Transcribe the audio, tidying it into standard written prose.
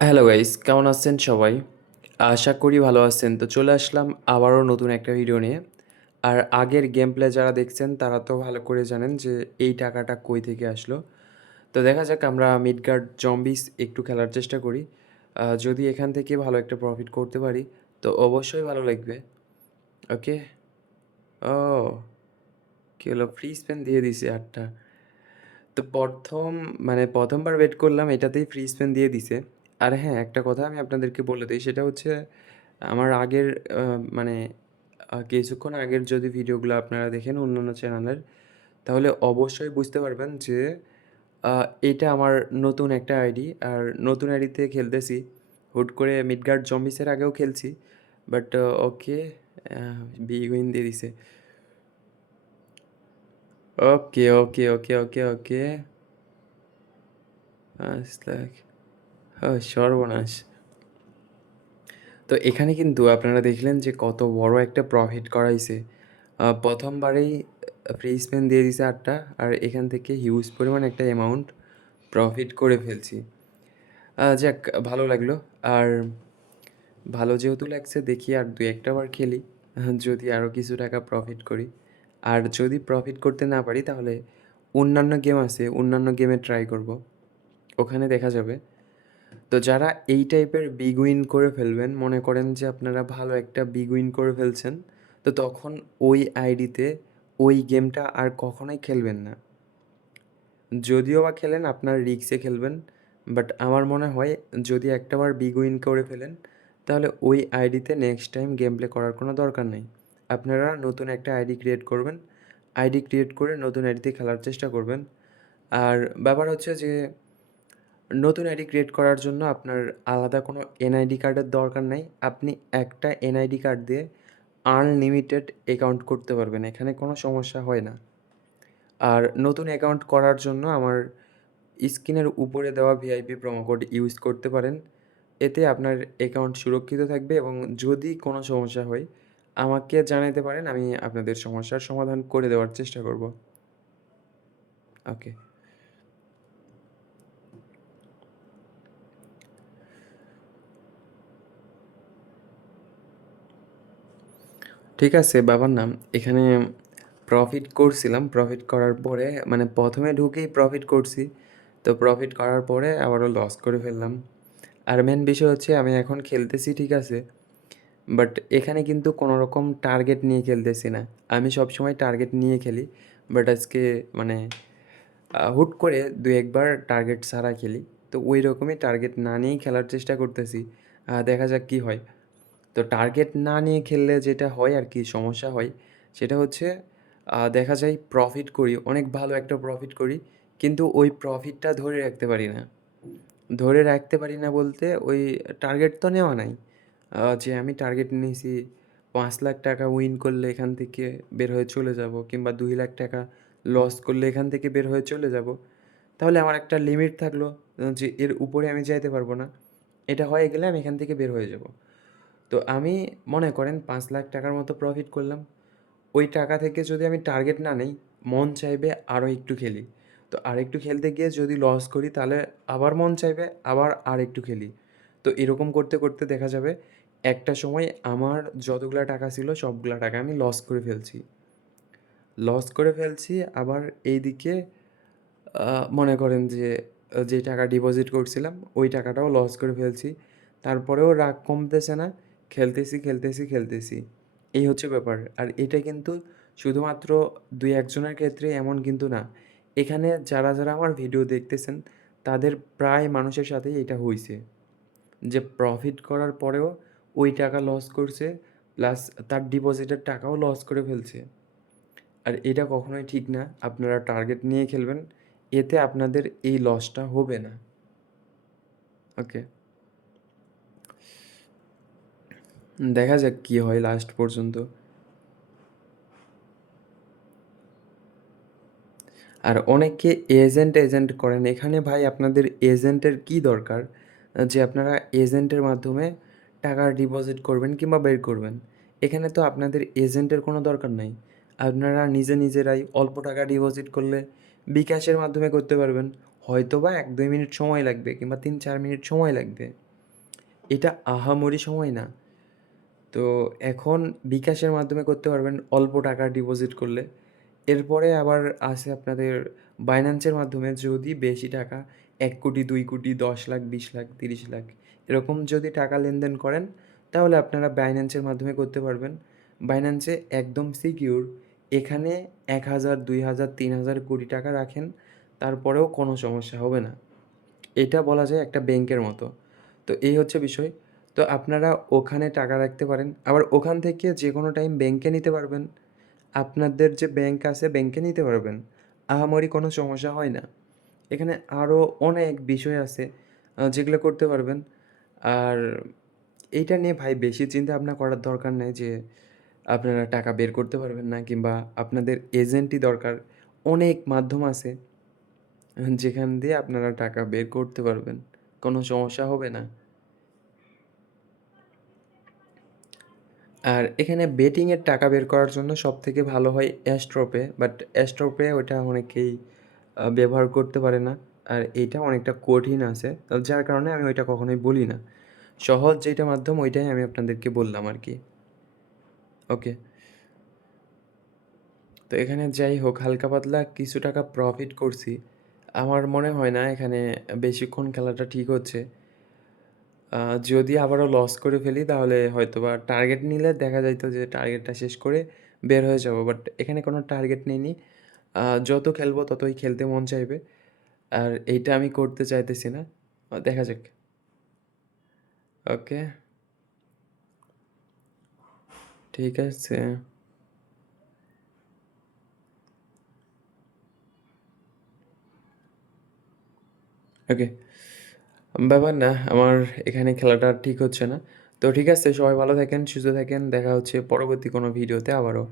Hello guys, কেমন আছেন সবাই? আশা করি ভালো আছেন। তো চলে আসলাম আবারও নতুন একটা ভিডিও নিয়ে। আর আগের গেম প্লে যারা দেখছেন তারা তো ভালো করে জানেন যে এই টাকাটা কই থেকে আসলো। তো দেখা যাক আমরা মিডগার্ড জম্বিস একটু খেলার চেষ্টা করি। যদি এখান থেকে ভালো একটা প্রফিট করতে পারি তো অবশ্যই ভালো লাগবে। ওকে? ও! কি হলো? ফ্রি স্পেন দিয়ে দিছে ৮ টা। তো ১ম বার ওয়েট করলাম এটাতেই ফ্রি স্পেন দিয়ে দিছে। আর হ্যাঁ, একটা কথা আমি আপনাদেরকে বলে দেই সেটা হচ্ছে আমার আগের আ মানে কিছুক্ষণ আগের যদি ভিডিওগুলো আপনারা দেখেন অন্যান্য চ্যানেলের, তাহলে অবশ্যই বুঝতে পারবেন যে আ এটা আমার নতুন একটা আইডি। আর নতুন আইডিতে খেলতেছি। হুট করে মিডগার্ড জম্বিসের আগেও খেলছি। But okay, a big win দিয়ে দিছে। ওকে, ওকে, ওকে, ওকে, ওকে। ইটস লাইক সর্বনাশ! তো এখানে কিন্তু আপনারা দেখলেন যে কত বড় একটা প্রফিট করাইছে। ১ম বারেই ফ্রি স্পেন দিয়ে দিছে ৮ টা আর এখান থেকে হিউজ পরিমাণ একটা অ্যামাউন্ট প্রফিট করে ফেলছি। যাক ভালো লাগলো। আর ভালো যেহেতু লাগছে দেখি আর ২-১ টা বার খেলি। যদি আরও কিছু টাকা প্রফিট করি। আর যদি প্রফিট করতে না পারি তাহলে অন্যান্য গেম আছে, অন্যান্য গেমে ট্রাই করব। ওখানে দেখা যাবে। তো যারা এই টাইপের বিগ উইন করে ফেলবেন, মনে করেন যে আপনারা ভালো একটা বিগ উইন করে ফেলছেন, তো তখন ওই আইডিতে ওই গেমটা আর কখনোই খেলবেন না। যদিও বা খেলেন আপনার রিস্কে খেলবেন, বাট আমার মনে হয় যদি একটাবার বিগ উইন করে ফেলেন, তাহলে ওই আইডিতে নেক্সট টাইম গেম প্লে করার কোনো দরকার নেই। আপনারা নতুন একটা আইডি ক্রিয়েট করবেন। আইডি ক্রিয়েট করে নতুন আইডিতে খেলার চেষ্টা করবেন। আর ব্যাপার হচ্ছে যে নতুন আইডি ক্রিয়েট করার জন্য আপনার আলাদা কোনো এনআইডি কার্ডের দরকার নাই। আপনি একটা এনআইডি কার্ড দিয়ে আনলিমিটেড অ্যাকাউন্ট করতে পারবেন। এখানে কোনো সমস্যা হয় না। আর নতুন অ্যাকাউন্ট করার জন্য আমার স্ক্রিনের উপরে দেওয়া ভিআইপি প্রোমো কোড ইউজ করতে পারেন। এতে আপনার অ্যাকাউন্ট সুরক্ষিত থাকবে এবং যদি কোনো সমস্যা হয়, আমাকে জানাইতে পারেন। আমি আপনাদের সমস্যার সমাধান করে দেওয়ার চেষ্টা করব। ওকে। ঠিক আছে, ব্যাপার না। এখানে প্রফিট করছিলাম। প্রফিট করার পরে মানে ১ম এ ঢুকেই প্রফিট করছি। তো প্রফিট করার পরে আবারও লস করে ফেললাম। আর মেইন বিষয় হচ্ছে আমি এখন খেলতেছি ঠিক আছে। বাট এখানে কিন্তু কোনো রকম টার্গেট নিয়ে খেলতেছি না। আমি সবসময় টার্গেট নিয়ে খেলি। বাট আজকে মানে হুট করে ২-১ বার টার্গেট ছাড়া খেলি। তো ওই রকমই টার্গেট না নিয়েই খেলার চেষ্টা করতেছি। দেখা যাক কী হয়। তো টার্গেট না নিয়ে খেললে যেটা হয় আর কি সমস্যা হয়, সেটা হচ্ছে দেখা যায় প্রফিট করি, অনেক ভালো একটা প্রফিট করি। কিন্তু ওই প্রফিটটা ধরে রাখতে পারি না। ধরে রাখতে পারি না বলতে ওই টার্গেট তো নেওয়া নাই। যে আমি টার্গেট নিয়েছি ৳৫,০০,০০০ উইন করলে এখান থেকে বের হয়ে চলে যাবো কিংবা ৳২,০০,০০০ লস করলে এখান থেকে বের হয়ে চলে যাবো। তাহলে আমার একটা লিমিট থাকলো যে এর উপরে আমি যাইতে পারবো না। এটা হয়ে গেলে আমি এখান থেকে বের হয়ে যাবো। তো আমি মনে করেন ৳৫,০০,০০০ মতো প্রফিট করলাম। ওই টাকা থেকে যদি আমি টার্গেট না নেই, মন চাইবে আরও একটু খেলি। তো আরেকটু খেলতে গিয়ে যদি লস করি তাহলে আবার মন চাইবে আবার আরেকটু খেলি। তো এরকম করতে, করতে দেখা যাবে একটা সময় আমার যতগুলা টাকা ছিল সবগুলা টাকা আমি লস করে ফেলছি। লস করে ফেলছি আবার এইদিকে মনে করেন যে টাকা ডিপোজিট করছিলাম ওই টাকাটাও লস করে ফেলছি। তারপরেও রাগ কমতেছে না। খেলতেছি, খেলতেছি, খেলতেছি। এই হচ্ছে ব্যাপার। আর এটা কিন্তু শুধুমাত্র ২-১ জনের ক্ষেত্রে এমন কিন্তু না। এখানে যারা আমার ভিডিও দেখতেছেন তাদের প্রায় মানুষের সাথেই এটা হইছে। যে প্রফিট করার পরেও ওই টাকা লস করছে প্লাস তার ডিপোজিটের টাকাও লস করে ফেলছে। আর এটা কখনোই ঠিক না। আপনারা টার্গেট নিয়ে খেলবেন। এতে আপনাদের এই লসটা হবে না। ওকে। দেখা যাক কি হয় লাস্ট পর্যন্ত। আর অনেকে এজেন্ট করেন। এখানে ভাই আপনাদের এজেন্টের কি দরকার? যে আপনারা এজেন্টের মাধ্যমে টাকা ডিপোজিট করবেন কিংবা বের করবেন। এখানে তো আপনাদের এজেন্টের কোনো দরকার নাই। আপনারা নিজেরাই অল্প টাকা ডিপোজিট করলে বিকাশের মাধ্যমে করতে পারবেন। হয়তোবা ১-২ মিনিট সময় লাগবে কিংবা ৩-৪ মিনিট সময় লাগবে। এটা আহামরি সময় না। তো এখন বিকাশের মাধ্যমে করতে পারবেন অল্প টাকা ডিপোজিট করলে। এরপরে আবার আছে আপনাদের বাইন্যান্সের মাধ্যমে যদি বেশি টাকা ১,০০,০০,০০০, ২,০০,০০,০০০, ১০,০০,০০০, ২০,০০,০০০, ৩০,০০,০০০ এরকম যদি টাকা লেনদেন করেন, তাহলে আপনারা বাইন্যান্সের মাধ্যমে করতে পারবেন। বাইন্যান্সে একদম সিকিউর। এখানে ১,০০০, ২,০০০, ৩,০০০ কোটি টাকা রাখেন, তারপরেও কোনো সমস্যা হবে না। এটা বলা যায় একটা ব্যাংকের মতো। তো এই হচ্ছে বিষয়। তো আপনারা ওখানে টাকা রাখতে পারেন। আবার ওখান থেকে যেকোনো টাইম ব্যাংকে নিতে পারবেন। আপনাদের যে ব্যাংক আছে ব্যাংকে নিতে পারবেন। আহামরি কোনো সমস্যা হয় না। এখানে আরও অনেক বিষয় আছে যেগুলো করতে পারবেন। আর এইটা নিয়ে ভাই বেশি চিন্তা ভাবনা করার দরকার নাই যে আপনারা টাকা বের করতে পারবেন না কিংবা আপনাদের এজেন্টই দরকার। অনেক মাধ্যম আছে যেখান দিয়ে আপনারা টাকা বের করতে পারবেন। কোনো সমস্যা হবে না। আর এখানে বেটিংয়ের টাকা বের করার জন্য সবথেকে ভালো হয় অ্যাস্ট্রো-পে। বাট অ্যাস্ট্রো-পে ওইটা অনেকেই ব্যবহার করতে পারে না। আর এইটা অনেকটা কঠিন আছে। যার কারণে আমি ওইটা কখনোই বলি না। সহজ যেইটা মাধ্যম ওইটাই আমি আপনাদেরকে বললাম আরকি। ওকে। তো এখানে যাই হোক হালকা পাতলা কিছু টাকা প্রফিট করছি। আমার মনে হয় না এখানে বেশিক্ষণ খেলাটা ঠিক হচ্ছে। আ যদি আবারও লস করে ফেলি তাহলে হয়তোবা টার্গেট নিলে দেখা যাইত যে টার্গেটটা শেষ করে বের হয়ে যাবো। বাট এখানে কোনো টার্গেট নেইনি। যত খেলবো ততই খেলতে মন চাইবে। আর এইটা আমি করতে চাইতেছি না। দেখা যাক। ওকে, ঠিক আছে। ওকে। ব্যাপার না। আমার এখানে খেলাটা ঠিক হচ্ছে না। তো ঠিক আছে সবাই ভালো থাকেন, সুস্থ থাকেন। দেখা হচ্ছে পরবর্তী কোনো ভিডিওতে আবারও।